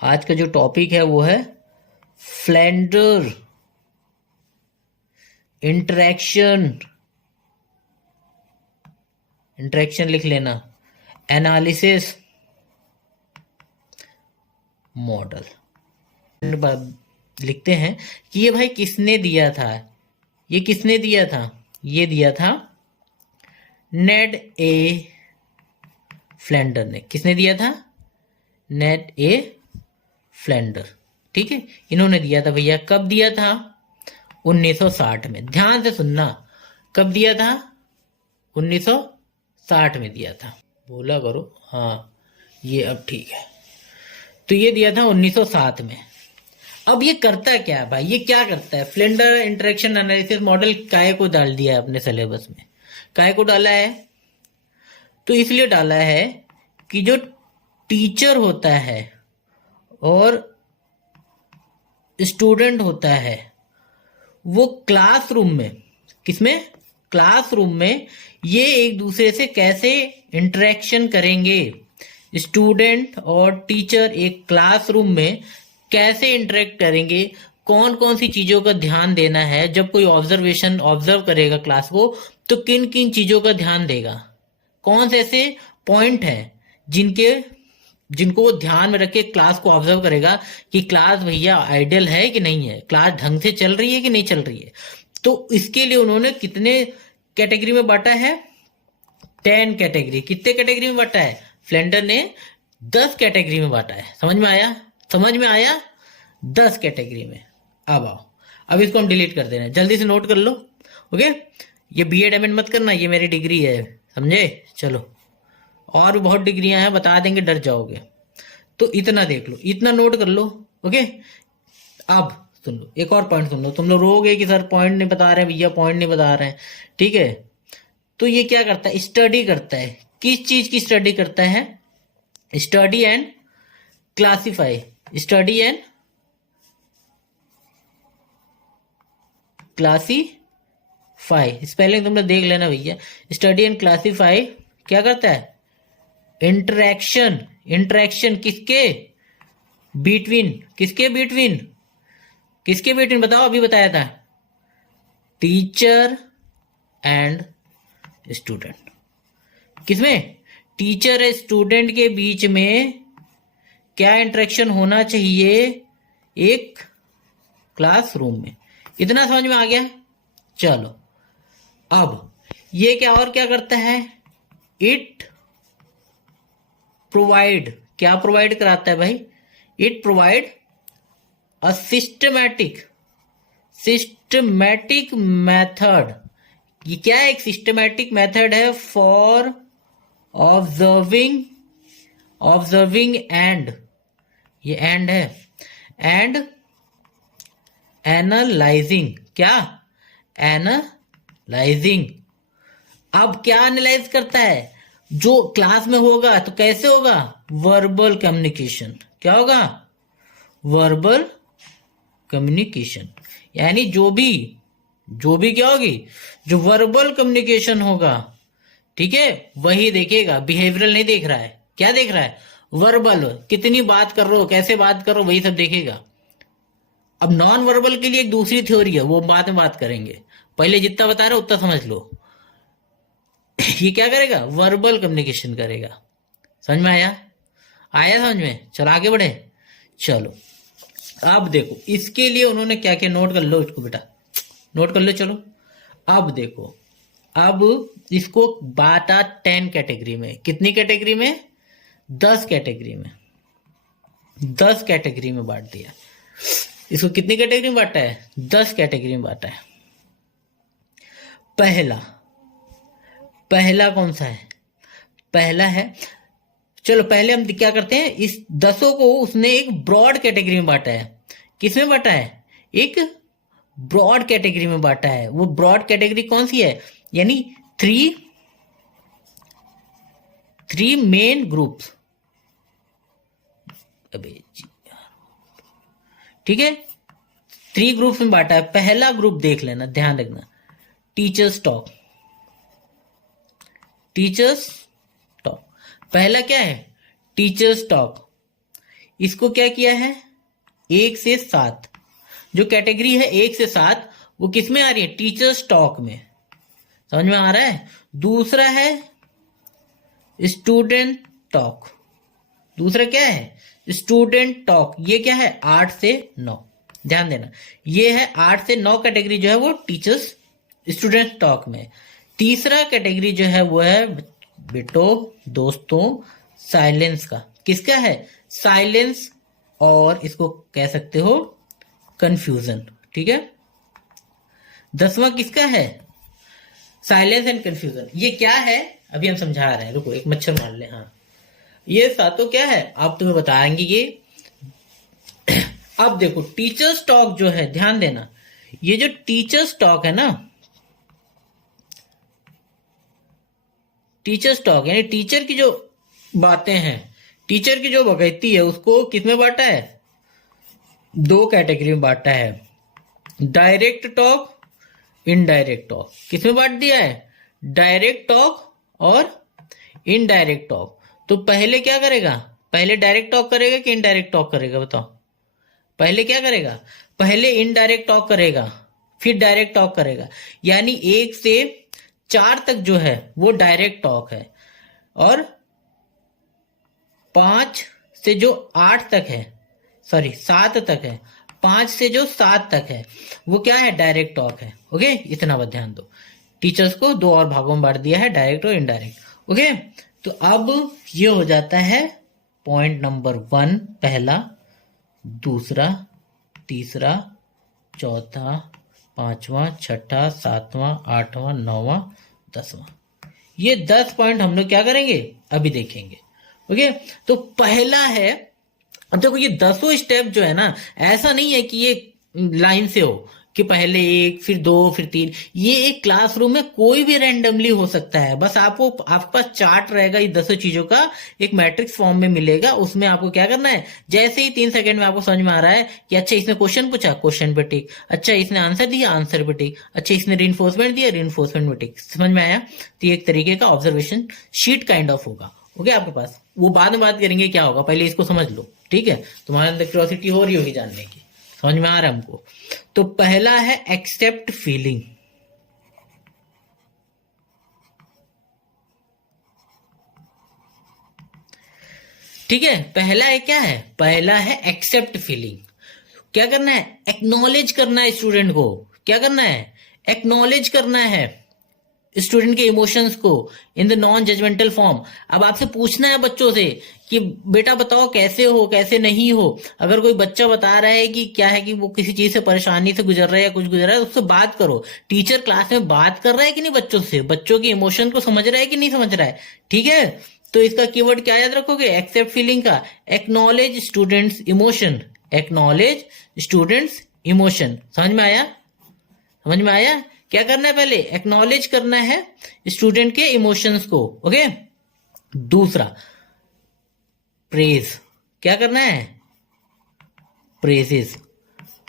आज का जो टॉपिक है वो है फ्लेंडर इंटरेक्शन। इंटरेक्शन लिख लेना, एनालिसिस मॉडल। लिखते हैं कि ये भाई किसने दिया था, ये किसने दिया था, ये दिया था नेड ए फ्लेंडर ने। किसने दिया था? नेड ए फ्लेंडर। ठीक है, इन्होंने दिया था भैया। कब दिया था? 1960 में। ध्यान से सुनना, कब दिया था? 1960 में दिया था। बोला करो हाँ, ये अब ठीक है। तो ये दिया था 1907 में। अब ये करता क्या है भाई, ये क्या करता है? फ्लेंडर इंटरेक्शन एनालिसिस मॉडल काय को डाल दिया है अपने सिलेबस में। काय को डाला है? तो इसलिए डाला है कि जो टीचर होता है और स्टूडेंट होता है वो क्लासरूम में, किसमें? क्लासरूम में ये एक दूसरे से कैसे इंटरेक्शन करेंगे। स्टूडेंट और टीचर एक क्लासरूम में कैसे इंटरेक्ट करेंगे, कौन कौन सी चीजों का ध्यान देना है। जब कोई ऑब्जर्व करेगा क्लास को, तो किन किन चीजों का ध्यान देगा, कौन से ऐसे पॉइंट हैं जिनको वो ध्यान में रख के क्लास को ऑब्जर्व करेगा कि क्लास भैया आइडियल है कि नहीं है, क्लास ढंग से चल रही है कि नहीं चल रही है। तो इसके लिए उन्होंने कितने कैटेगरी में बांटा है? 10 कैटेगरी। कितने कैटेगरी में बांटा है? फ्लेंडर ने 10 कैटेगरी में बांटा है। समझ में आया? समझ में आया? 10 कैटेगरी में। अब आओ, अब इसको हम डिलीट कर दे रहे हैं, जल्दी से नोट कर लो। ओके, ये बीएड एमएड मत करना, ये मेरी डिग्री है, समझे? चलो, और भी बहुत डिग्रियां हैं, बता देंगे, डर जाओगे। तो इतना देख लो, इतना नोट कर लो। ओके, अब सुन लो, एक और पॉइंट सुन लो। तुम लोग रोगे कि सर पॉइंट नहीं बता रहे हैं भैया, पॉइंट नहीं बता रहे हैं। ठीक है, तो ये क्या करता है? स्टडी करता है। किस चीज की स्टडी करता है? Study and classify. Study and classify, spelling तुम लोग देख लेना भैया। स्टडी एंड क्लासीफाई क्या करता है? इंटरेक्शन। इंटरेक्शन किसके बिटवीन? किसके बिटवीन? किसके बिटवीन बताओ, अभी बताया था, टीचर एंड स्टूडेंट। किसमें? टीचर और स्टूडेंट के बीच में क्या इंटरेक्शन होना चाहिए एक क्लासरूम में। इतना समझ में आ गया? चलो, अब ये क्या और क्या करता है? इट प्रोवाइड, क्या प्रोवाइड कराता है भाई? It provide a systematic method. ये क्या है? एक सिस्टमैटिक मेथड है फॉर ऑब्जर्विंग एंड, ये एंड है, एंड एनालाइजिंग। क्या? एनालाइजिंग। अब क्या एनालाइज करता है? जो क्लास में होगा तो कैसे होगा? Verbal communication. क्या होगा? Verbal communication. यानी जो भी क्या होगी? जो वर्बल कम्युनिकेशन होगा, ठीक है, वही देखेगा। बिहेवियरल नहीं देख रहा है। क्या देख रहा है? वर्बल, कितनी बात कर रहे हो, कैसे बात कर रहे हो, वही सब देखेगा। अब नॉन वर्बल के लिए एक दूसरी थ्योरी है, वो बाद में बात करेंगे। पहले जितना बता रहा उतना समझ लो। ये क्या करेगा? वर्बल कम्युनिकेशन करेगा। समझ में आया? आया समझ में? चलो आगे बढ़े। चलो, अब देखो इसके लिए उन्होंने क्या क्या, नोट कर लो इसको बेटा, नोट कर लो। चलो, अब देखो, अब इसको बांटा 10 कैटेगरी में। कितनी कैटेगरी में? 10 कैटेगरी में। 10 कैटेगरी में बांट दिया। इसको कितनी कैटेगरी में बांटा है? 10 कैटेगरी में बांटा है। पहला कौन सा है? पहला है, चलो पहले हम क्या करते हैं, इस 10 को उसने एक ब्रॉड कैटेगरी में बांटा है। किसमें बांटा है? एक ब्रॉड कैटेगरी में बांटा है। वो ब्रॉड कैटेगरी कौन सी है? यानी थ्री मेन ग्रुप्स। ठीक है, 3 ग्रुप्स में बांटा है। पहला ग्रुप देख लेना, ध्यान रखना, टीचर्स टॉक। टीचर्स टॉक पहला क्या है? Teachers talk. इसको क्या किया है 1 से 7, जो कैटेगरी है 1 से 7 वो किस में आ रही है टीचर्स टॉक में, समझ में आ रहा है। दूसरा है स्टूडेंट टॉक, दूसरा क्या है स्टूडेंट टॉक, ये क्या है 8 से 9, ध्यान देना ये है 8 से 9 कैटेगरी जो है वो टीचर्स स्टूडेंट टॉक में। तीसरा कैटेगरी जो है वो है बेटो दोस्तों साइलेंस का, किसका है साइलेंस, और इसको कह सकते हो कंफ्यूजन, ठीक है। 10वां किसका है साइलेंस एंड कंफ्यूजन। ये क्या है अभी हम समझा रहे हैं, रुको एक मच्छर मार ले। हाँ ये सातों क्या है आप तुम्हें बताएंगे ये। अब देखो टीचर्स टॉक जो है, ध्यान देना ये जो टीचर्स टॉक है ना, टीचर्स टॉक यानी टीचर की जो बातें हैं, टीचर की जो बकैती है उसको किसमें बांटा है 2 कैटेगरी में बांटा है, डायरेक्ट टॉक इनडायरेक्ट टॉक। किसमें बांट दिया है डायरेक्ट टॉक और इनडायरेक्ट टॉक। तो पहले क्या करेगा, पहले डायरेक्ट टॉक करेगा कि इनडायरेक्ट टॉक करेगा बताओ। पहले क्या करेगा, पहले इनडायरेक्ट टॉक करेगा फिर डायरेक्ट टॉक करेगा, यानी 1 से 4 तक जो है वो डायरेक्ट टॉक है, और 5 से जो 8 तक है, सॉरी 7 तक है, 5 से जो 7 तक है वो क्या है डायरेक्ट टॉक है। ओके इतना बात ध्यान दो, टीचर्स को 2 और भागों में बांट दिया है, डायरेक्ट और इनडायरेक्ट। ओके तो अब ये हो जाता है पॉइंट नंबर 1 पहला, दूसरा, तीसरा, चौथा, 5वां, 6वां, 7वां, 8वां, 9वां, 10वां। ये 10 पॉइंट हम लोग क्या करेंगे अभी देखेंगे। ओके तो पहला है, अब देखो ये 10 स्टेप जो है ना ऐसा नहीं है कि ये लाइन से हो कि पहले 1 फिर 2 फिर 3, ये एक क्लासरूम में कोई भी रैंडमली हो सकता है। बस आपको आपके पास चार्ट रहेगा ये 10 चीजों का, एक मैट्रिक्स फॉर्म में मिलेगा, उसमें आपको क्या करना है जैसे ही 3 सेकंड में आपको समझ में आ रहा है कि अच्छा इसने क्वेश्चन पूछा क्वेश्चन पे टिक, अच्छा इसने आंसर दिया आंसर पे टिक, अच्छा इसने रिइंफोर्समेंट दिया रिइंफोर्समेंट पे टिक, समझ में आया। तो ये एक तरीके का ऑब्जर्वेशन शीट काइंड ऑफ होगा। ओके आपके पास, वो बाद में बात करेंगे क्या होगा, पहले इसको समझ लो, ठीक है। तुम्हारे अंदर क्यूरियोसिटी हो रही होगी जानने की, समझ में आ रहा है हमको। तो पहला है एक्सेप्ट फीलिंग, ठीक है। पहला है क्या है, पहला है एक्सेप्ट फीलिंग। क्या करना है एक्नॉलेज करना है स्टूडेंट को, क्या करना है एक्नॉलेज करना है स्टूडेंट के इमोशंस को in the non judgmental form. अब आपसे पूछना है बच्चों से कि बेटा बताओ कैसे हो कैसे नहीं हो। अगर कोई बच्चा बता रहा है कि क्या है कि वो किसी चीज से परेशानी से गुजर रहा है या कुछ गुजर रहा है, उससे बात करो। टीचर क्लास में बात कर रहा है कि नहीं बच्चों से, बच्चों के इमोशन को समझ रहा है कि नहीं समझ रहा है, ठीक है। तो इसका कीवर्ड क्या याद रखोगे एक्सेप्ट फीलिंग का, acknowledge students emotion, acknowledge students emotion. समझ में आया, समझ में आया। क्या करना है पहले एक्नॉलेज करना है स्टूडेंट के इमोशंस को। ओके दूसरा प्रेज, क्या करना है प्रेजेस,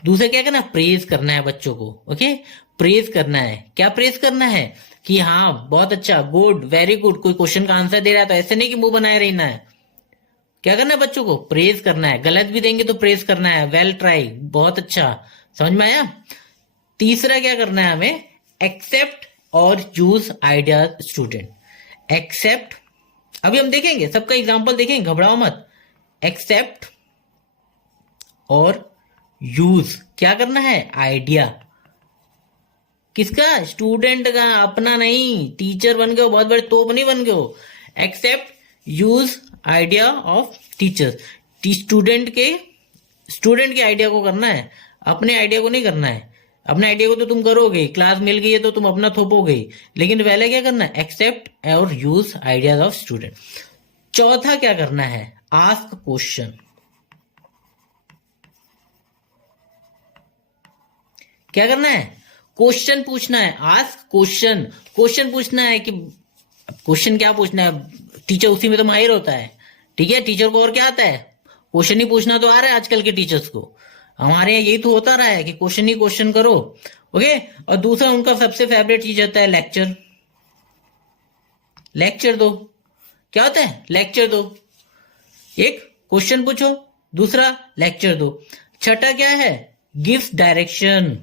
दूसरा क्या करना है प्रेज करना है बच्चों को। ओके प्रेज करना है, क्या प्रेज करना है कि हाँ बहुत अच्छा गुड वेरी गुड, कोई क्वेश्चन का आंसर दे रहा है तो ऐसे नहीं कि मुंह बनाए रहना है, क्या करना है बच्चों को प्रेज करना है, गलत भी देंगे तो प्रेज करना है, वेल ट्राई बहुत अच्छा। समझ में आया। तीसरा क्या करना है हमें एक्सेप्ट और यूज आइडियाज स्टूडेंट, एक्सेप्ट अभी हम देखेंगे सबका एग्जांपल देखेंगे घबराओ मत। एक्सेप्ट और यूज क्या करना है आइडिया, किसका स्टूडेंट का, अपना नहीं। टीचर बन गए हो बहुत बड़े तोप नहीं बन गए हो। Accept use idea of teachers, student के आइडिया को करना है, अपने आइडिया को नहीं करना है। अपने आइडिया को तो तुम करोगे, क्लास मिल गई है तो तुम अपना थोपोगे, लेकिन पहले क्या करना है एक्सेप्ट और यूज आइडियाज ऑफ स्टूडेंट। चौथा क्या करना है आस्क क्वेश्चन, क्या करना है क्वेश्चन पूछना है, आस्क क्वेश्चन, क्वेश्चन पूछना है कि क्वेश्चन क्या पूछना है, टीचर उसी में तो माहिर होता है, ठीक है। टीचर को और क्या आता है क्वेश्चन ही पूछना तो आ रहा है आजकल के टीचर्स को, हमारे यहाँ यही तो होता रहा है कि क्वेश्चन ही क्वेश्चन करो। ओके और दूसरा उनका सबसे फेवरेट चीज होता है लेक्चर, लेक्चर दो, क्या होता है लेक्चर दो, एक क्वेश्चन पूछो दूसरा लेक्चर दो। छठा क्या है, गिव डायरेक्शन।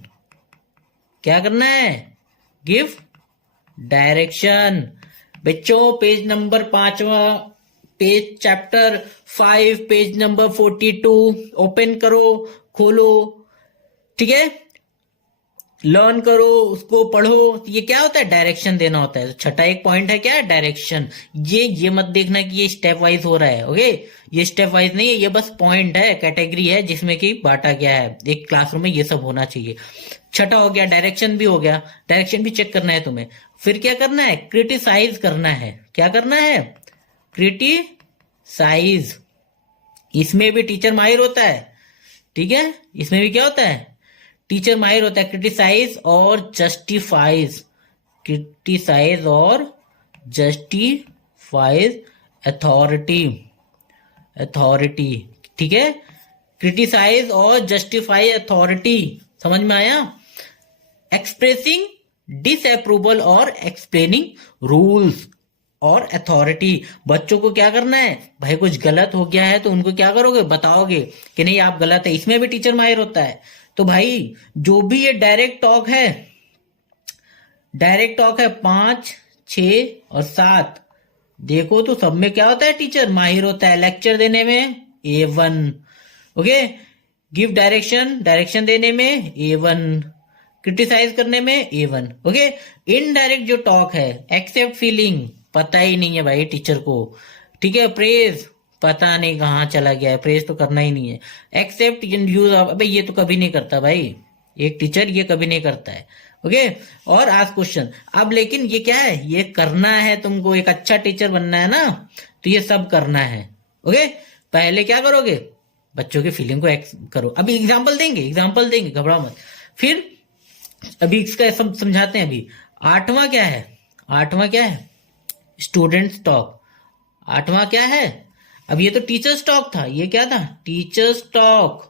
क्या करना है, गिव डायरेक्शन। बच्चों पेज नंबर 5वां, page chapter 5 page number 42 open करो, खोलो, ठीक है, लर्न करो, उसको पढ़ो। ये क्या होता है, डायरेक्शन देना होता है। तो छठा एक पॉइंट है, क्या है, डायरेक्शन। ये मत देखना कि ये स्टेप वाइज हो रहा है, ओके, ये स्टेप वाइज नहीं है, ये बस पॉइंट है, कैटेगरी है जिसमें कि बांटा गया है। एक क्लासरूम में ये सब होना चाहिए। छठा हो गया, डायरेक्शन भी हो गया, डायरेक्शन भी चेक करना है तुम्हें। फिर क्या करना है, क्रिटिसाइज करना है। क्या करना है, क्रिटिसाइज। इसमें भी टीचर माहिर होता है, ठीक है, इसमें भी क्या होता है, टीचर माहिर होता है। क्रिटिसाइज और जस्टिफाइज, क्रिटिसाइज और जस्टिफाइज अथॉरिटी, अथॉरिटी, ठीक है, क्रिटिसाइज और जस्टिफाई अथॉरिटी, समझ में आया। एक्सप्रेसिंग डिसअप्रूवल और एक्सप्लेनिंग रूल्स और अथॉरिटी। बच्चों को क्या करना है, भाई कुछ गलत हो गया है तो उनको क्या करोगे, बताओगे कि नहीं आप गलत है। इसमें भी टीचर माहिर होता है। तो भाई जो भी ये डायरेक्ट टॉक है, डायरेक्ट टॉक है 5, 6 और 7, देखो तो सब में क्या होता है, टीचर माहिर होता है। लेक्चर देने में A1, okay, give direction, direction देने में A1, क्रिटिसाइज करने में A1, ओके। इनडायरेक्ट जो टॉक है, एक्सेप्ट फीलिंग, पता ही नहीं है भाई टीचर को, ठीक है। प्रेज, पता नहीं कहाँ चला गया है, प्रेज तो करना ही नहीं है। एक्सेप्ट यूज ऑफ, अबे ये तो कभी नहीं करता भाई, एक टीचर ये कभी नहीं करता है, ओके। और आस्क क्वेश्चन। अब लेकिन ये क्या है, ये करना है तुमको, एक अच्छा टीचर बनना है ना, तो ये सब करना है, ओके। पहले क्या करोगे, बच्चों की फीलिंग को करो। अभी एग्जाम्पल देंगे, एग्जाम्पल देंगे, घबराओ मत। फिर अभी इसका समझाते हैं। अभी 8वां क्या है, 8वां क्या है, स्टूडेंट्स टॉक। 8वां क्या है, अब ये तो टीचर्स टॉक था, ये क्या था, टीचर्स टॉक,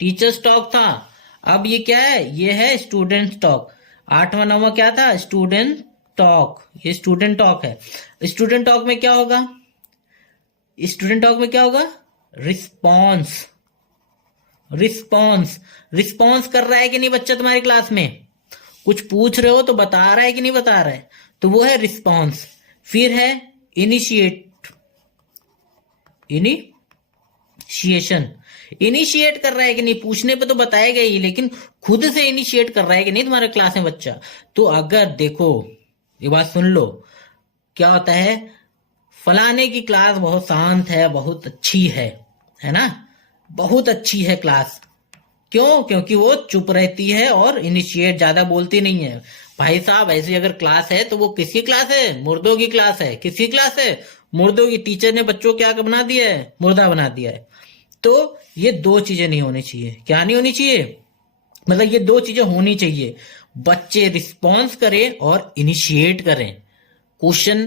टीचर्स टॉक था। अब ये क्या है, ये है स्टूडेंट टॉक। 8वां 9वां क्या था, स्टूडेंट टॉक, ये स्टूडेंट टॉक है। स्टूडेंट टॉक में क्या होगा, स्टूडेंट टॉक में क्या होगा, रिस्पॉन्स, रिस्पॉन्स, रिस्पॉन्स कर रहा है कि नहीं बच्चा तुम्हारी क्लास में, कुछ पूछ रहे हो तो बता रहा है कि नहीं बता रहा है, तो वो है रिस्पॉन्स। फिर है इनिशिएट, इनिशिएशन, इनिशिएट कर रहा है कि नहीं, पूछने पे तो बताएगा ही, लेकिन खुद से इनिशिएट कर रहा है कि नहीं तुम्हारे क्लास में बच्चा। तो अगर देखो, ये बात सुन लो, क्या होता है, फलाने की क्लास बहुत शांत है, बहुत अच्छी है ना, बहुत अच्छी है क्लास, क्यों, क्योंकि वो चुप रहती है और इनिशिएट ज्यादा बोलती नहीं है। भाई साहब ऐसी अगर क्लास है तो वो किसकी क्लास है, मुर्दों की क्लास है। किसकी क्लास है, मुर्दों की। टीचर ने बच्चों को क्या बना दिया है, मुर्दा बना दिया है। तो ये दो चीजें नहीं होनी चाहिए। क्या नहीं होनी चाहिए, मतलब ये दो चीजें होनी चाहिए, बच्चे रिस्पॉन्स करें और इनिशिएट करें, क्वेश्चन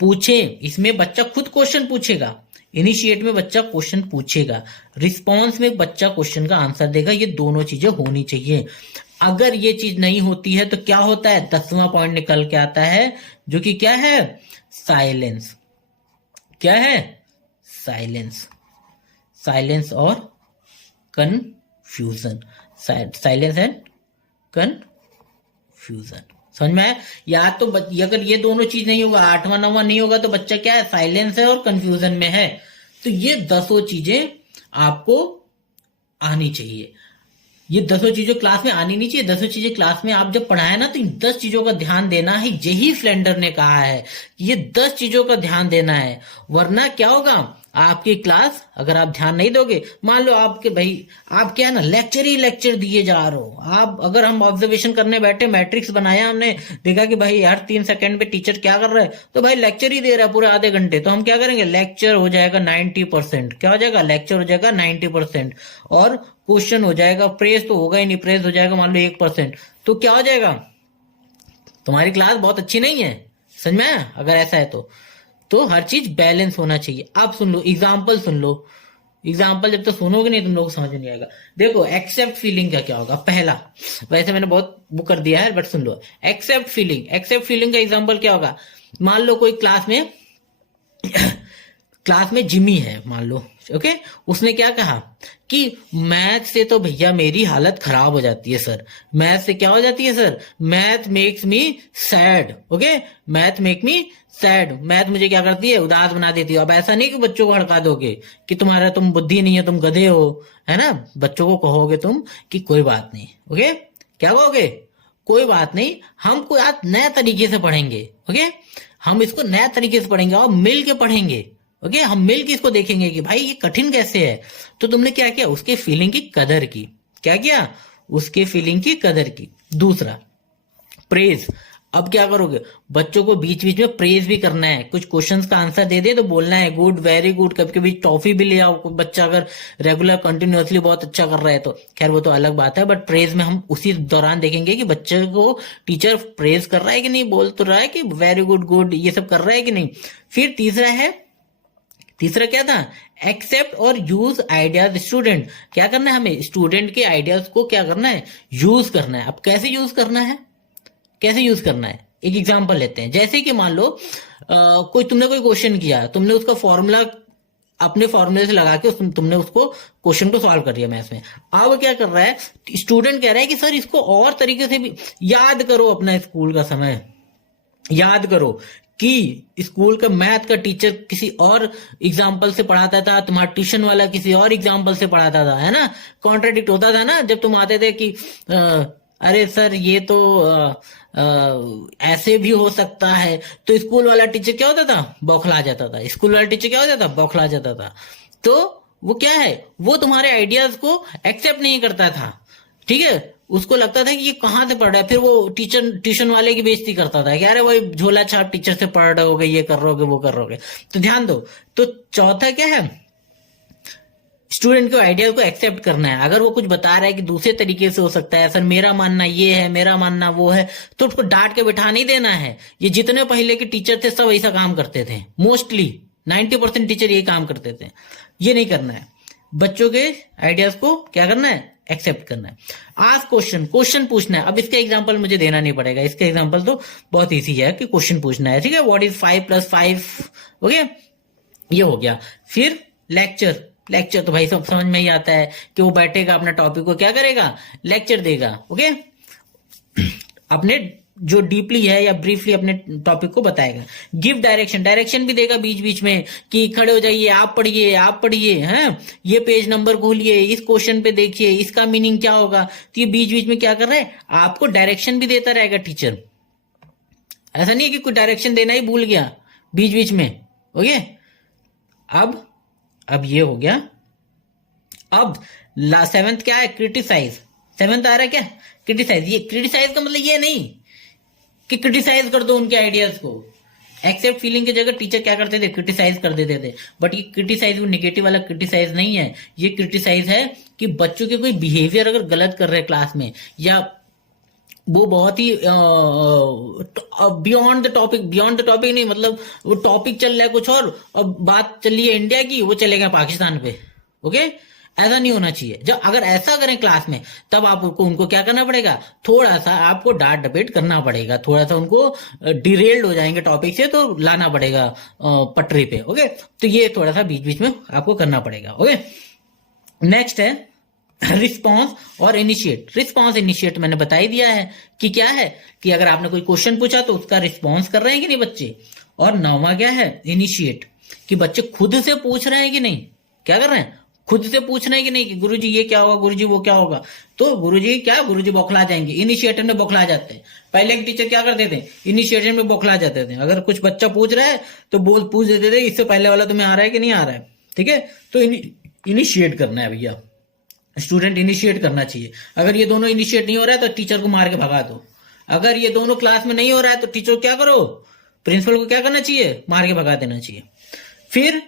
पूछें। इसमें बच्चा खुद क्वेश्चन पूछेगा, इनिशिएट में बच्चा क्वेश्चन पूछेगा, रिस्पॉन्स में बच्चा क्वेश्चन का आंसर देगा। ये दोनों चीजें होनी चाहिए। अगर ये चीज नहीं होती है तो क्या होता है, 10वां पॉइंट निकल के आता है, जो कि क्या है, साइलेंस। क्या है, साइलेंस, साइलेंस और कंफ्यूजन, साइलेंस एंड कंफ्यूजन। समझ में आया। या तो अगर ये दोनों चीज नहीं होगा, 8वां 9वां नहीं होगा, तो बच्चा क्या है, साइलेंस है और कंफ्यूजन में है। तो ये 10 चीजें आपको आनी चाहिए। ये 10 चीजों क्लास में आनी नहीं चाहिए। 10 चीजें क्लास में आप जब पढ़ाए ना, तो इन 10 चीजों का ध्यान देना है। यही फ्लेंडर ने कहा है, ये 10 चीजों का ध्यान देना है, वरना क्या होगा, आपकी क्लास अगर आप ध्यान नहीं दोगे, मान लो आपके भाई आप क्या है ना, लेक्चर ही लेक्चर दिए जा रहे हो आप। अगर हम ऑब्जर्वेशन करने बैठे, मैट्रिक्स बनाया हमने, देखा कि भाई यार 3 सेकंड पे टीचर क्या कर रहा है, तो भाई लेक्चर ही दे रहा है पूरे आधे घंटे, तो हम क्या करेंगे, लेक्चर हो जाएगा 90%। क्या हो जाएगा, लेक्चर हो जाएगा 90%, और क्वेश्चन हो जाएगा, प्रेस तो होगा ही नहीं, प्रेस हो जाएगा मान लो 1%। तो क्या हो जाएगा, तुम्हारी क्लास बहुत अच्छी नहीं है। समझ में आया। अगर ऐसा है तो हर चीज बैलेंस होना चाहिए। अब सुन लो, एग्जाम्पल सुन लो। एग्जाम्पल जब तक सुनोगे नहीं तुम लोग को समझ नहीं आएगा। देखो एक्सेप्ट फीलिंग का क्या होगा, पहला, वैसे मैंने बहुत वो कर दिया है, बट सुन लो। एक्सेप्ट फीलिंग, एक्सेप्ट फीलिंग का एग्जाम्पल क्या होगा, मान लो कोई क्लास में जिमी है, मान लो ओके, उसने क्या कहा कि मैथ से तो भैया मेरी हालत खराब हो जाती है सर, मैथ से क्या हो जाती है sir, math makes me sad. Okay, math make me sad, math मुझे क्या करती है, उदास बना देती है। अब ऐसा नहीं कि बच्चों को हड़का दोगे कि तुम बुद्धि नहीं है, तुम गधे हो, है ना, बच्चों को कहोगे तुम कि कोई बात नहीं। ओके, क्या कहोगे, कोई बात नहीं, हम कोई आज नया तरीके से पढ़ेंगे। ओके, हम इसको नया तरीके से पढ़ेंगे और मिल के पढ़ेंगे। ओके, हम मिल के इसको देखेंगे कि भाई ये कठिन कैसे है। तो तुमने क्या किया, उसके फीलिंग की कदर की। क्या किया, उसके फीलिंग की कदर की। दूसरा, प्रेज। अब क्या करोगे, बच्चों को बीच बीच में प्रेज भी करना है। कुछ क्वेश्चंस का आंसर दे दे तो बोलना है गुड, वेरी गुड। कभी कभी टॉफी भी ले आओ, कोई बच्चा अगर रेगुलर कंटिन्यूअसली बहुत अच्छा कर रहा है तो खैर वो तो अलग बात है, बट प्रेज में हम उसी दौरान देखेंगे कि बच्चे को टीचर प्रेज कर रहा है कि नहीं, बोल तो रहा है कि वेरी गुड, गुड, ये सब कर रहा है कि नहीं। फिर तीसरा क्या था, एक्सेप्ट और यूज आइडियाज स्टूडेंट। क्या करना है हमें, स्टूडेंट के आइडियाज को क्या करना है, यूज करना है। अब कैसे यूज करना है, कैसे यूज करना है, एक एग्जांपल लेते हैं। जैसे कि मान लो तुमने कोई क्वेश्चन किया, तुमने उसका फॉर्मूला अपने फॉर्मूले से लगा के तुमने उसको क्वेश्चन को सॉल्व कर दिया मैथ्स में। अब क्या कर रहा है स्टूडेंट, कह रहा है कि सर इसको और तरीके से भी याद करो, अपना स्कूल का समय याद करो कि स्कूल का मैथ का टीचर किसी और एग्जाम्पल से पढ़ाता था, तुम्हारा ट्यूशन वाला किसी और एग्जाम्पल से पढ़ाता था, है ना, कॉन्ट्राडिक्ट होता था ना जब तुम आते थे कि अरे सर ये तो ऐसे भी हो सकता है। तो स्कूल वाला टीचर क्या होता था, बौखला जाता था। स्कूल वाला टीचर क्या होता था, बौखला जाता था। तो वो क्या है, वो तुम्हारे आइडियाज को एक्सेप्ट नहीं करता था। ठीक है, उसको लगता था कि ये कहाँ से पढ़ रहा है। फिर वो ट्यूशन वाले की बेइज्जती करता था कि अरे वही झोला छाप टीचर से पढ़ रहे होगे, ये कर रहे वो कर रहे। तो ध्यान दो। तो चौथा क्या है, स्टूडेंट को आइडिया को एक्सेप्ट करना है। अगर वो कुछ बता रहा है कि दूसरे तरीके से हो सकता है, सर मेरा मानना ये है, मेरा मानना वो है, तो उसको डांट के बिठा नहीं देना है। ये जितने पहले के टीचर थे सब ऐसा काम करते थे, मोस्टली 90% टीचर ये काम करते थे। ये नहीं करना है, बच्चों के आइडियाज को क्या करना है, एक्सेप्ट करना है। आस्क क्वेश्चन पूछना है। अब इसका एग्जांपल मुझे देना नहीं पड़ेगा, इसका एग्जांपल तो बहुत इजी है कि क्वेश्चन पूछना है। ठीक है, व्हाट इज 5 + 5। ओके, ये हो गया। फिर लेक्चर तो भाई सब समझ में ही आता है कि वो बैठेगा, अपना टॉपिक को क्या करेगा, लेक्चर देगा। ओके, अपने जो डीपली है या ब्रीफली अपने टॉपिक को बताएगा। गिव डायरेक्शन भी देगा बीच बीच में कि खड़े हो जाइए, आप पढ़िए हैं, ये पेज नंबर खोलिए, इस क्वेश्चन पे देखिए, इसका मीनिंग क्या होगा। तो ये बीच बीच में क्या कर रहा है, आपको डायरेक्शन भी देता रहेगा टीचर। ऐसा नहीं है कि कोई डायरेक्शन देना ही भूल गया बीच बीच में। ओके, अब ये हो गया। अब 7th क्या है, क्रिटिसाइज। 7th आ रहा है क्या, क्रिटिसाइज। ये क्रिटिसाइज का मतलब ये नहीं कि क्रिटिसाइज कर दो उनके आइडियाज को। एक्सेप्ट फीलिंग की जगह टीचर क्या करते थे, क्रिटिसाइज कर देते थे। बट ये क्रिटिसाइज नेगेटिव वाला क्रिटिसाइज नहीं है, ये क्रिटिसाइज है कि बच्चों के कोई बिहेवियर अगर गलत कर रहे हैं क्लास में, या वो बहुत ही बियॉन्ड द टॉपिक नहीं, मतलब वो टॉपिक चल रहा है कुछ और बात चल रही है इंडिया की, वो चले गए पाकिस्तान पे। ओके, ऐसा नहीं होना चाहिए। जब अगर ऐसा करें क्लास में, तब आपको उनको क्या करना पड़ेगा, थोड़ा सा आपको डांट डपेट करना पड़ेगा, थोड़ा सा उनको डिरेल्ड हो जाएंगे टॉपिक से तो लाना पड़ेगा पटरी पे। ओके, तो ये थोड़ा सा बीच बीच में आपको करना पड़ेगा। ओके, नेक्स्ट है रिस्पॉन्स और इनिशिएट मैंने बता ही दिया है कि क्या है, कि अगर आपने कोई क्वेश्चन पूछा तो उसका रिस्पॉन्स कर रहे हैं कि नहीं बच्चे। और 9वां क्या है, इनिशिएट, कि बच्चे खुद से पूछ रहे हैं कि नहीं, क्या कर रहे हैं, खुद से पूछ रहे हैं कि नहीं, कि गुरुजी ये क्या होगा, गुरुजी वो क्या होगा। तो गुरुजी बौखला जाएंगे, इनिशिएटिव में बौखला जाते हैं। पहले के टीचर क्या करते थे, इनिशिएटिव में बौखला जाते थे। अगर कुछ बच्चा पूछ रहा है तो पूछ देते थे, इससे पहले वाला तुम्हें आ रहा है कि नहीं आ रहा है। ठीक है, तो इनिशिएट करना है भैया, स्टूडेंट इनिशिएट करना चाहिए। अगर ये दोनों इनिशिएट नहीं हो रहा है तो टीचर को मार के भगा दो। अगर ये दोनों क्लास में नहीं हो रहा है तो टीचर क्या करो, प्रिंसिपल को क्या करना चाहिए, मार के भगा देना चाहिए। फिर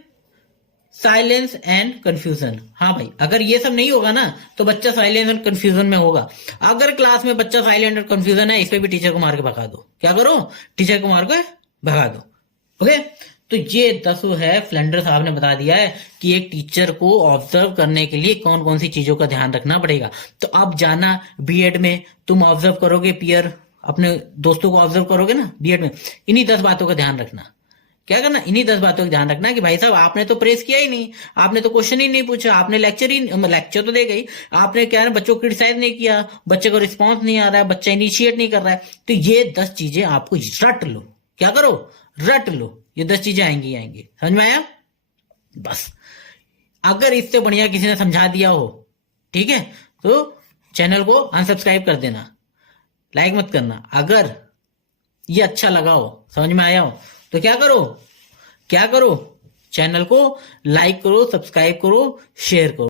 साइलेंस एंड कंफ्यूजन। हाँ भाई, अगर ये सब नहीं होगा ना तो बच्चा साइलेंस एंड कंफ्यूजन में होगा। अगर क्लास में बच्चा साइलेंट और कंफ्यूजन है, इस पे भी टीचर को मार के भगा दो। क्या करो, टीचर को मार के भगा दो। ओके, तो ये 10 है, फ्लेंडर साहब ने बता दिया है कि एक टीचर को ऑब्जर्व करने के लिए कौन कौन सी चीजों का ध्यान रखना पड़ेगा। तो अब जाना बीएड में तुम ऑब्जर्व करोगे, पीयर अपने दोस्तों को ऑब्जर्व करोगे ना बीएड में, इन्हीं 10 बातों का ध्यान रखना क्या करना, इन्हीं 10 बातों का ध्यान रखना कि भाई साहब आपने तो प्रेस किया ही नहीं, आपने तो क्वेश्चन ही नहीं पूछा, आपने लेक्चर तो दे गई, आपने क्या है बच्चों को क्रिटिसाइज नहीं किया, बच्चे को रिस्पॉन्स नहीं आ रहा है, बच्चा इनिशिएट नहीं कर रहा है। तो ये 10 चीजें आपको रट लो, क्या करो, रट लो, ये 10 चीजें आएंगी आएंगी। समझ में आया? बस अगर इससे बढ़िया किसी ने समझा दिया हो, ठीक है, तो चैनल को अनसब्सक्राइब कर देना, लाइक मत करना। अगर ये अच्छा लगा हो, समझ में आया हो, तो क्या करो, क्या करो, चैनल को लाइक करो, सब्सक्राइब करो, शेयर करो।